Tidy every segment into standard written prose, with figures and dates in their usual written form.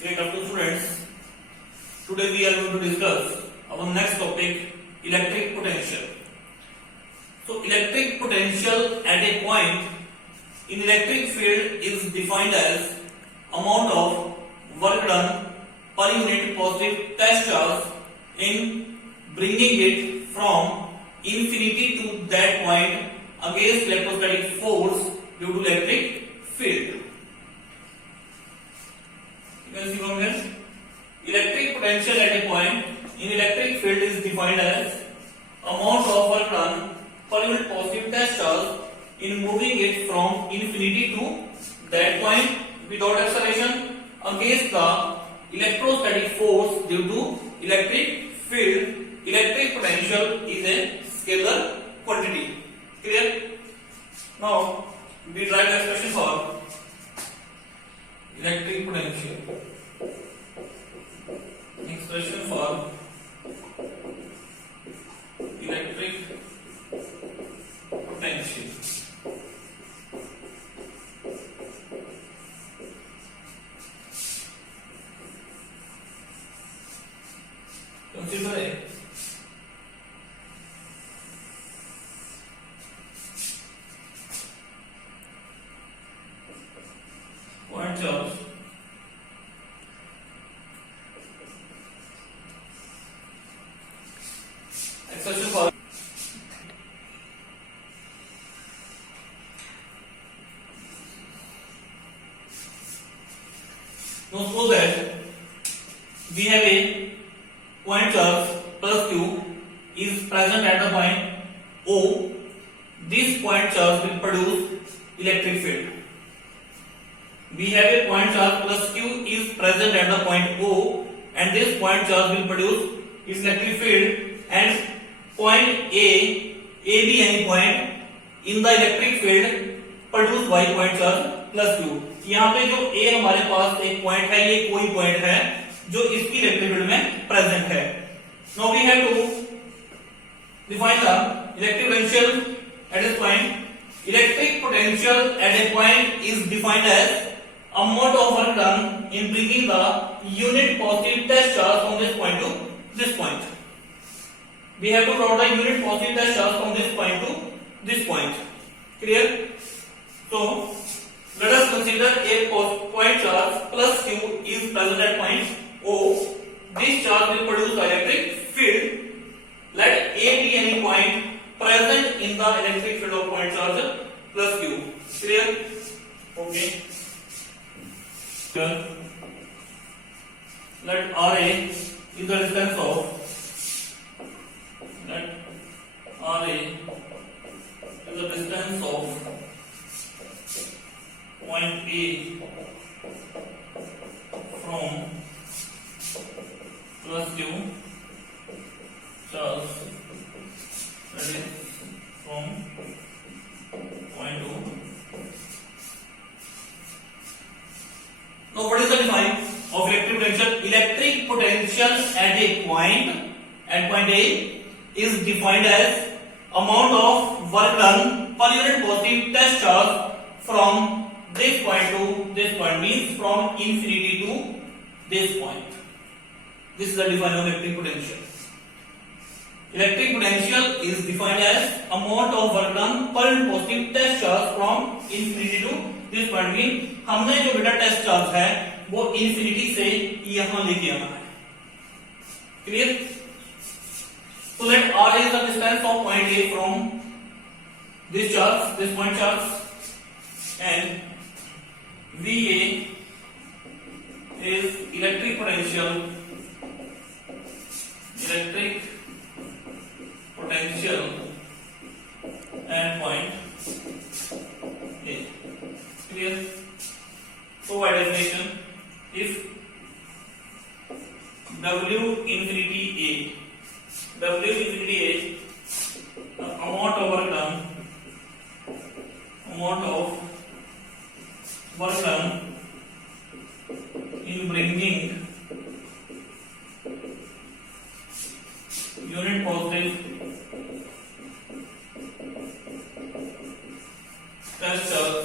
Great afternoon, students. Today we are going to discuss our next topic, electric potential. So, electric potential at a point in electric field is defined as amount of work done per unit positive test charge in bringing it from infinity to that point against electrostatic force due to electric field. You can see from here, electric potential at a point in electric field is defined as amount of work done per unit positive test charge in moving it from infinity to that point without acceleration against the electrostatic force due to electric field. Electric potential is a scalar quantity. Clear? Now we try the expression for electric potential. Expression for electric potential. Consider a point charge expression for now suppose that we have a point charge plus q is present at the point O. This point charge will produce electric field. We have a point charge plus q is present at the point O, and this point charge will produce its electric field, and point A be any point in the electric field produced by point charge plus q. यहाँ पे जो A हमारे पास एक point है, ये कोई point है जो इसकी इलेक्ट्रिक फील्ड में प्रेजेंट है. Now we have to define the electric potential at this point. Electric potential at a point is defined as amount of work done in bringing the unit positive test charge from this point to this point. We have to plot the unit positive test charge from this point to this point. Clear? So let us consider a point charge plus q is present at point O. This charge will produce the electric field. Let A be any point present in the electric field of point charge plus q. Clear? Okay. Here, let RA is the distance of point A from plus q charge, that is from point O. Now what is the definition of electric potential? Electric potential at a point A is defined as amount of work done per unit positive test charge from this point to this point, means from infinity to this point. This is the definition of electric potential. Electric potential is defined as amount of work done per unit positive test charge from infinity to this point, means हमने जो बेटा test charge है वो infinity से यहां लेके आना है. Clear? So let R is the distance of point A from this charge, this point charge, and VA is electric potential and point A. Clear? So by definition, if W infinity A, the amount of work done in bringing unit positive test charge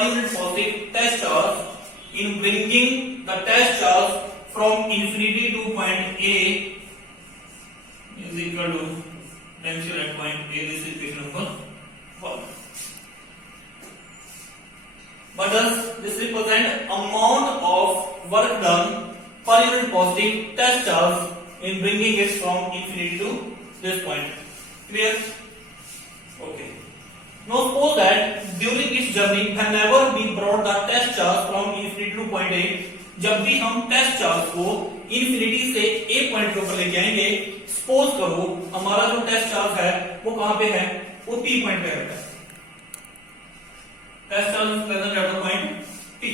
per unit positive test charge in bringing the test charge from infinity to point A is equal to potential at point A. This is equation number 1. But does this represent amount of work done per unit positive test charge in bringing it from infinity to this point? Clear? Okay. Now suppose that during its journey, whenever we brought the test charge from infinity to point A, जब भी हम test charge को infinity से ए point के ऊपर लेके आएंगे, suppose करो हमारा जो टेस्ट चार्ज है वो कहां पे है, वो पी पॉइंट पे रहता है. Test charge is present at the point P.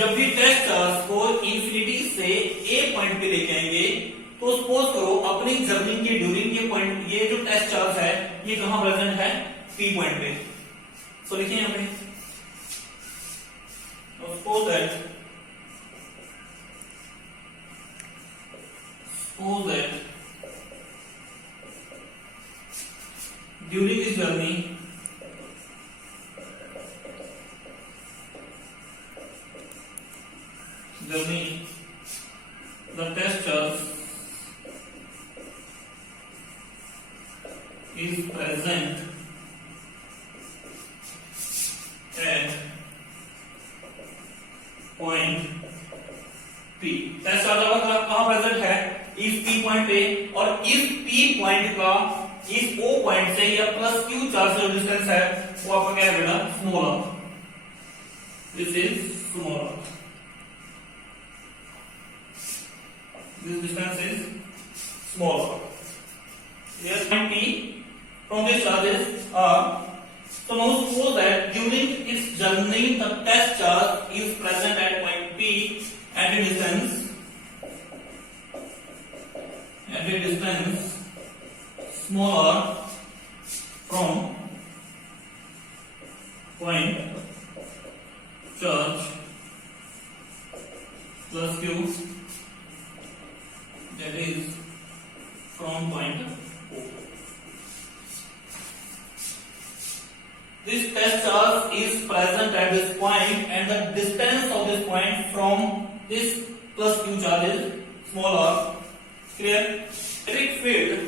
जब भी टेस्ट चार्ज को इन्फिनिटी से ए पॉइंट पे लेके आएंगे तो सपोज करो अपनी जर्नी के ड्यूरिंग ये पॉइंट, ये जो टेस्ट चार्ज है ये कहां प्रेजेंट है, पी पॉइंट पे. सो लिखिए यहां पे suppose that during this journey the test charge is present at point P. Test charge कहां प्रेजेंट है, इस P पॉइंट पे, और इस P पॉइंट का इस O पॉइंट से या प्लस Q चार्ज का डिस्टेंस है वो आपका क्या है बेटा, small r. This is small r. This distance is small r. Here point P from this charges are. So now suppose that during its journey the test charge is present at point P at a distance smaller from point charge plus Q, that is from point O. This test charge is present at this point and the distance of this point from this plus Q charge is small r. Clear? Electric field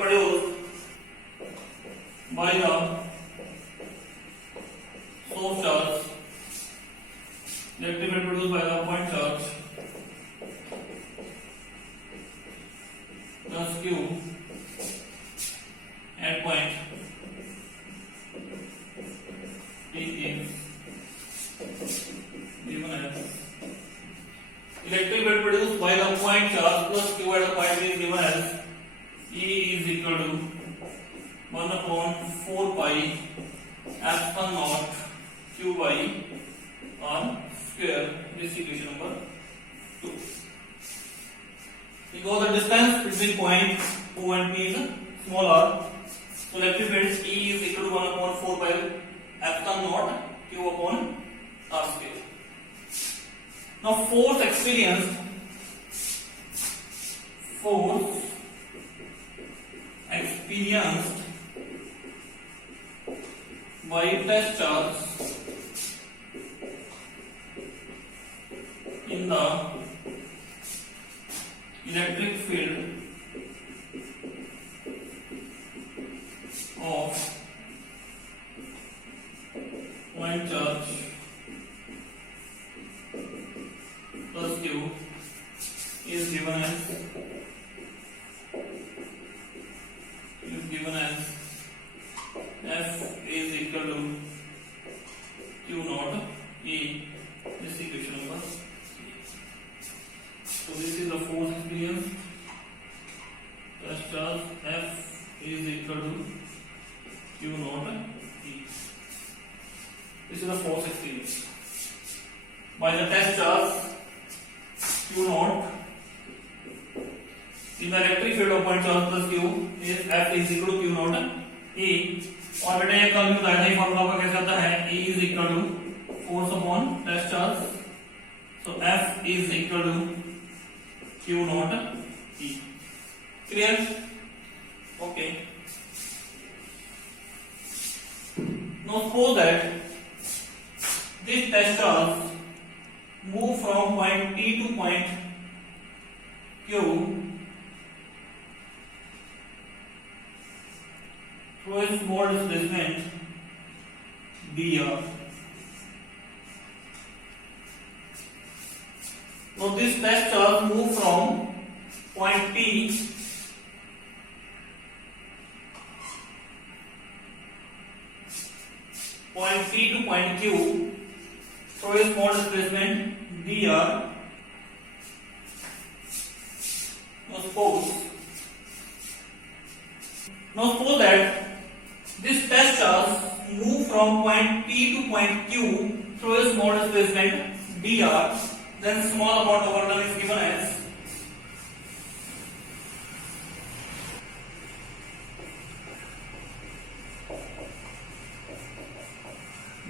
produced by the source charge, electric field produced by the point charge plus Q at point P is given as electric field produced by the point charge plus Q at the point P is given as E is equal to 1 upon 4 pi epsilon naught Q by R square. This is equation number 2. Because the distance between point O and P is small r, so electric field E is equal to 1 upon 4 pi epsilon naught Q upon R square. Now force experienced by test charge in the electric field of point charge plus Q is given as F is equal to Q naught E. This is equation number 3. So this is the force experience. Test charge F is equal to Q naught E. This is the force experience by the test charge Q naught in the electric field of point charge plus Q is F is equal to Q naught E. और बेटा ये कल बताया था, ये formula का कैसे आता है, E is equal to force upon test charge. So F is equal to Q naught E. Clear? Okay. Now suppose that this test charge move from point P to point Q through a small displacement dr. Now this test charge move from point P to point Q through a small displacement dr. Now suppose that this test charge move from point P to point Q through a small displacement dr, then small amount of work done is given as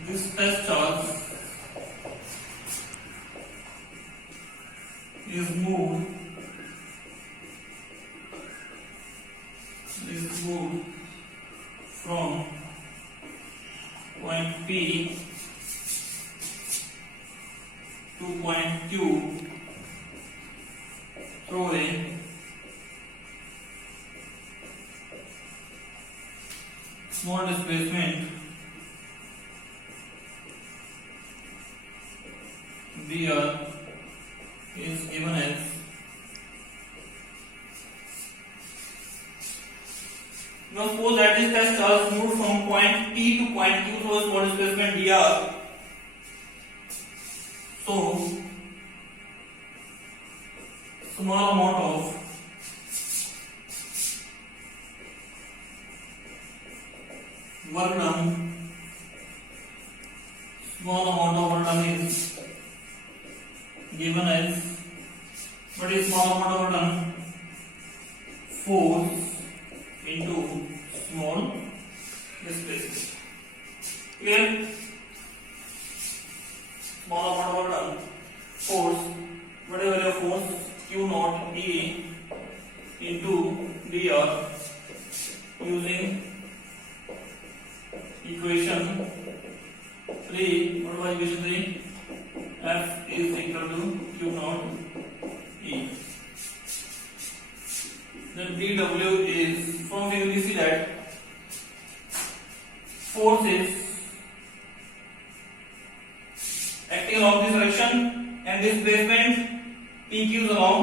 this test charge is moved from point P to point Q through a small displacement dr is given as now suppose that this test charge moved from point P to point Q through a small displacement dr. So small amount of work done is given as what is small amount of work done? Force into small displacement. Clear? Small amount of work done. Force, whatever your force, Q naught E into dr using equation 3. What was equation 3? F is equal to Q naught E. Then dW is, from here we see that force is acting along this direction and displacement PQ is along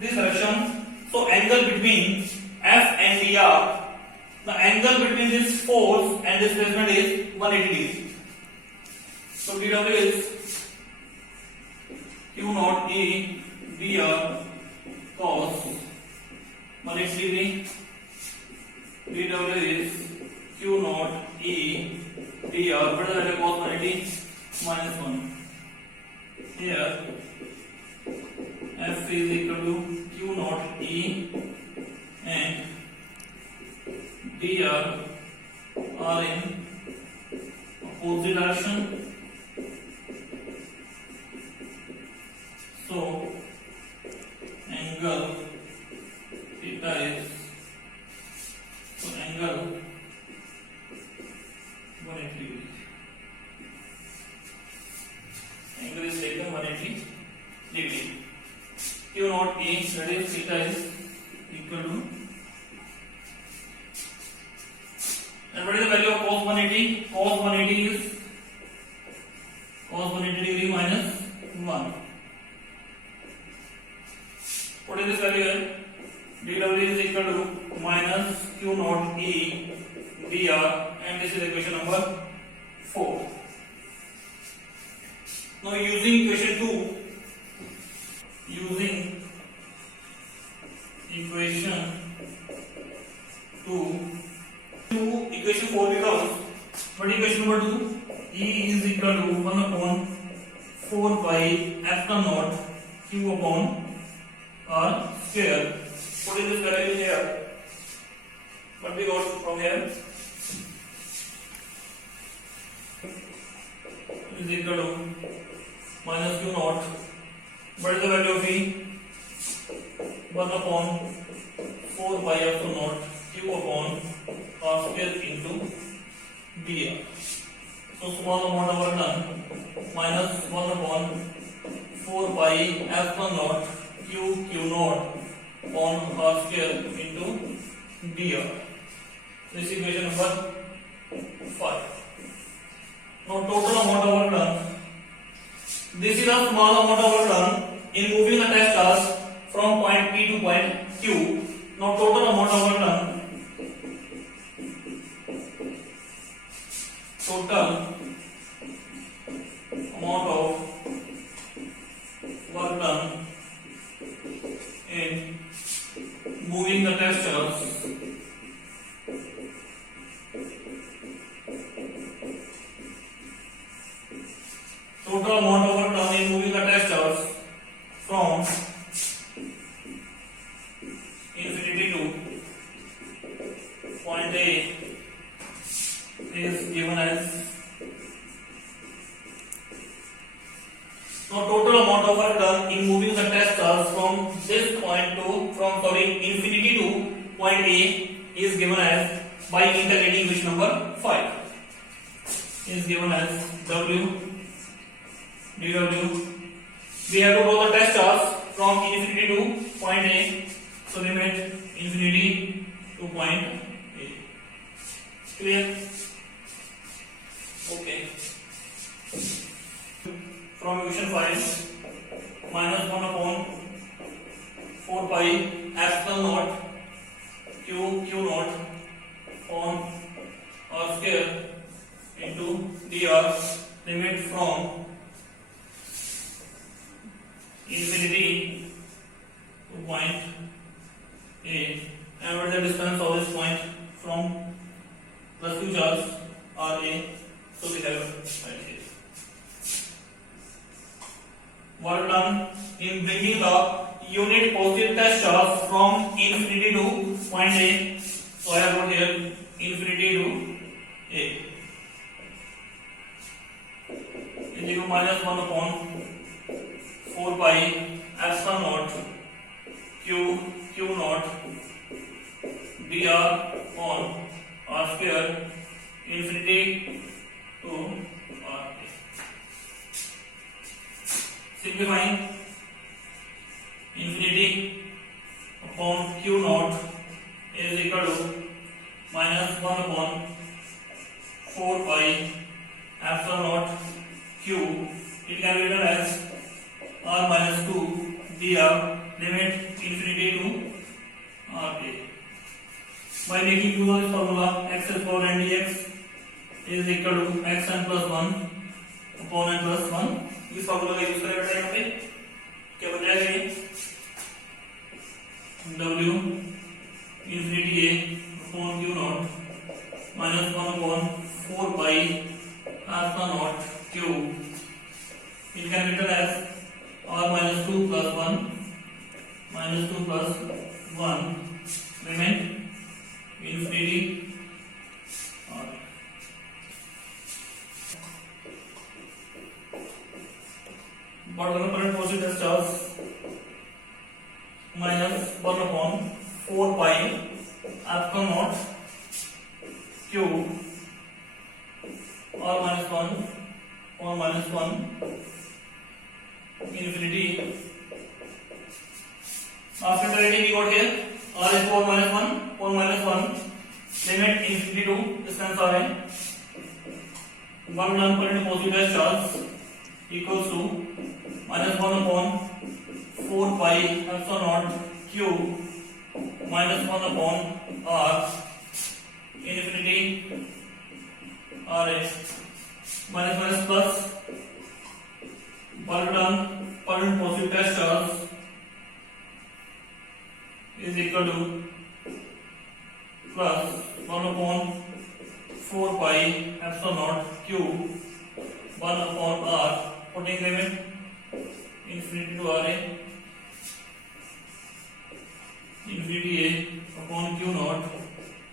this direction. So angle between F and dr, the angle between this force and displacement is 180 degrees. So dW is Q naught E dr cos 180 degree. dW is Q naught E dr. What is the value of cos 180? Minus 1. Here F is equal to Q naught E and dr are in opposite direction. So angle theta is angle 180 degrees. Angle is taken 180 degree. Q naught E, that is theta is equal to, and what is the value of cos 180? Cos 180 is cos 180 degree minus 1. What is this value here? dW is equal to minus Q naught E dr, and this is equation number 4. Now using equation 2, using equation 2, equation 4 becomes, what equation number 2? E is equal to 1 upon 4 by epsilon naught Q upon R square. What is this value here? What we got from here? Is equal to minus Q naught. What is the value of E? 1 upon 4 pi epsilon naught q upon r square into dr. So small amount of work done minus 1 upon 4 pi epsilon naught q naught upon r square into dr. This is equation number 5. Now total amount of work done. This is a small amount of work done in moving the test charge from point P to point Q. Now total amount of work done. Total amount of work done in moving the test charge total amount of work done in moving the test charge from infinity to point A is given as. Now total amount of work done in moving the test charge from this point to infinity to point A is given as by integrating equation number 5 is given as W dW. We have to draw the test charge from infinity to point A. So limit infinity to point A. Clear? Okay. From equation 5, minus 1 upon 4 pi epsilon naught q naught on r square into dr. Limit from infinity to point A, and what is the distance of this point from the two charges are A, so we have right here. Work done in bringing the unit positive test charge from infinity to point A, so I have got here infinity to A is equal to minus 1 upon 4 pi epsilon naught q naught dr on r square infinity to r. Simplifying, infinity upon q naught is equal to minus 1 upon 4 pi epsilon naught q. It can be written as r minus 2 dr. Limit infinity to r. By making use of this formula, x is power n dx is equal to xn plus 1 upon n plus 1. इस formula का use करें बेटा यहाँ पे क्या बन जाएगा ये w infinity a upon q naught minus 1 upon 4 pi epsilon naught q. It can be written as r minus 2 plus 1 minus 2 plus 1 remain infinity r. What is the current positive charge? Minus 1 upon 4 pi epsilon naught q r minus 1 infinity. After integrating we got here r is 4 minus 1 limit infinity to distance r है 1 gram current positive charge equals to minus 1 upon 4 pi epsilon naught q minus 1 upon r infinity r is minus plus work done current positive charge is equal to plus 1 upon 4 pi epsilon naught q 1 upon r, putting limit infinity to r infinity a upon q naught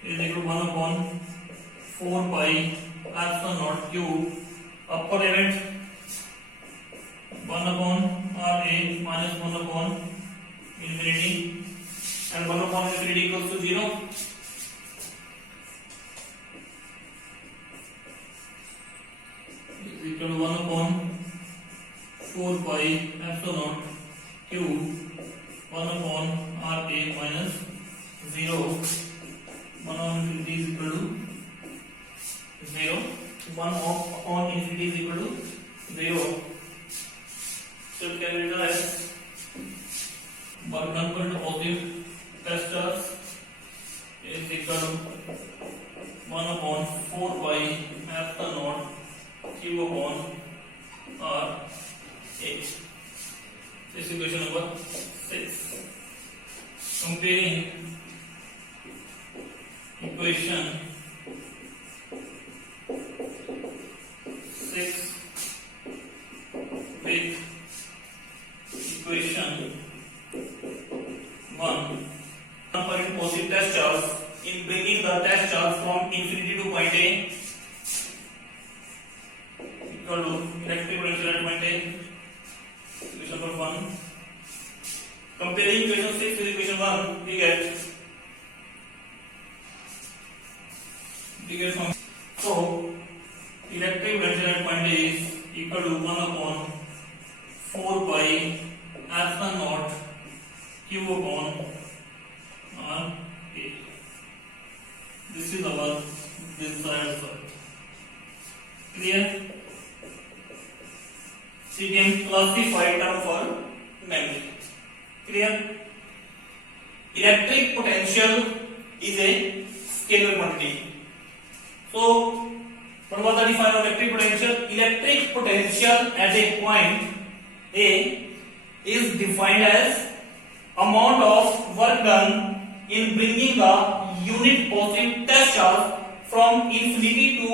is equal to 1 upon 4 pi epsilon naught q. Upper limit 1 upon r a minus 1 upon infinity 0 is equal to 1 upon 4 pi epsilon q 1 upon RA minus 0 1 upon infinity is equal to 0 1 upon infinity is equal to 0. So it can be written as work done per positive test charge is equal to 1 upon 4 pi epsilon naught q upon r h. This is equation number 6. Comparing equation 6 with equation 1. Comparing positive test charge in bringing the test charge from infinity to point A equal to electric potential at point A. Equation number 1. Comparing equation 6 with equation 1, we get from so electric potential at point A is equal to 1 upon 4 pi epsilon naught q upon r a. This is our desired result. Clear? So you can classify term for memory. Clear? Electric potential is a scalar quantity. So what was the definition of electric potential? Electric potential at a point A is defined as amount of work done in bringing the unit positive test charge from infinity to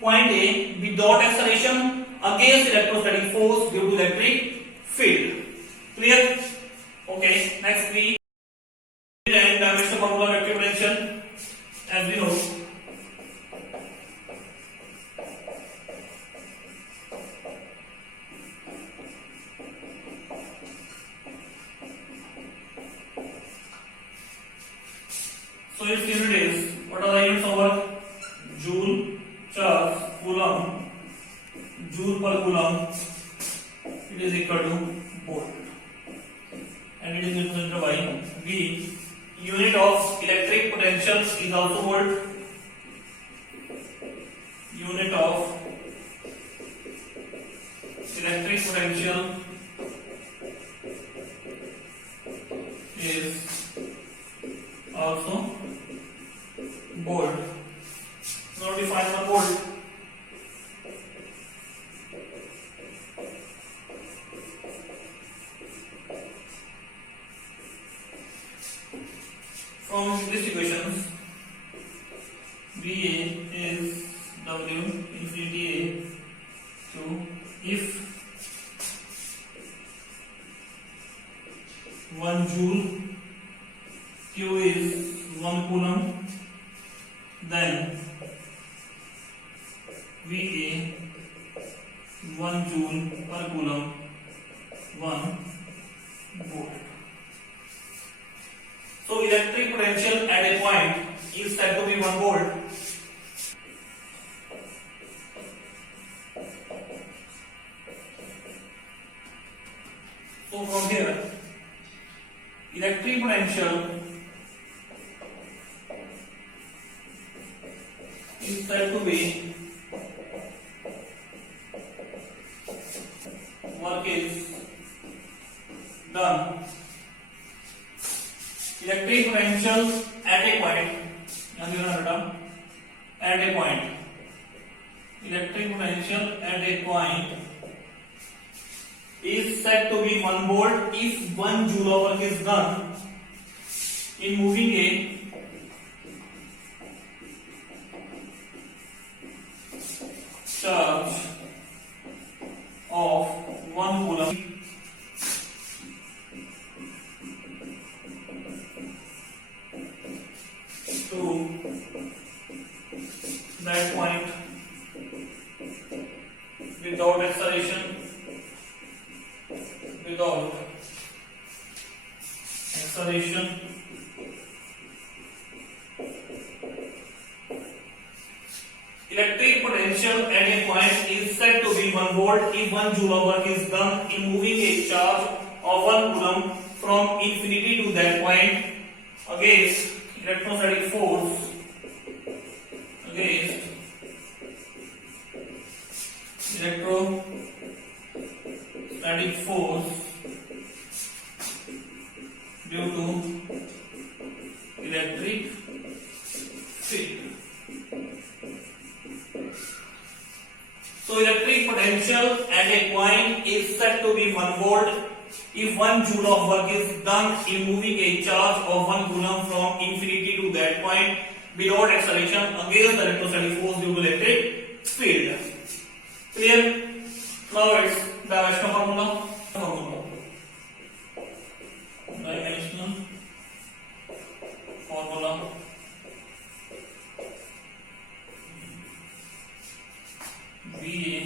point A without acceleration against electrostatic force due to electric field. Clear? Okay, next we and dimensional formula of electric potential as we know. So its unit is, what are the units of work? Joule, charge, coulomb, joule per coulomb. It is equal to volt, and it is represented by V. Unit of electric potential is also volt. Unit of electric potential is also volt. Now define the volt. From these equations, VA is W infinity A to if 1 joule Q is 1 coulomb, then VA 1 joule per coulomb 1 volt. So electric potential at a point is said to be 1 volt. So from here, electric potential is said to be work is done. Electric potential at a point, at a point. Electric potential at a point is said to be 1 volt if 1 joule of work is done in moving a charge of 1 coulomb to that point without acceleration, without acceleration electric potential at a point is said to be 1 volt if 1 joule of work is done in moving a charge of 1 coulomb from infinity to that point against electrostatic force against electrostatic force due to electric field. So electric potential at a point is said to be 1 volt if 1 joule of work is done in moving a charge of 1 coulomb from infinity to that point without acceleration against the electrostatic force due to electric field. Clear? Now it's dimensional formula. Dimensional formula. VA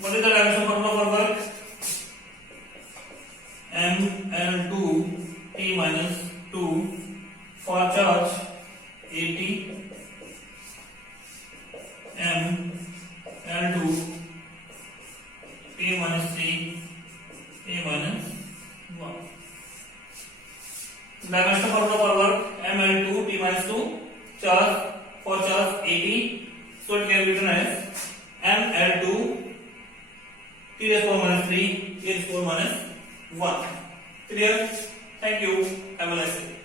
what is the dimension formula for work? ML2 T minus 2 for charge 80 ML2 T minus 3 T minus 1. Dimension formula for work ML2 T minus 2 charge for charge 80, so it can be written as ML2 T raised to power minus 3 T raised to power minus 1. Clear? Thank you. Have a nice day.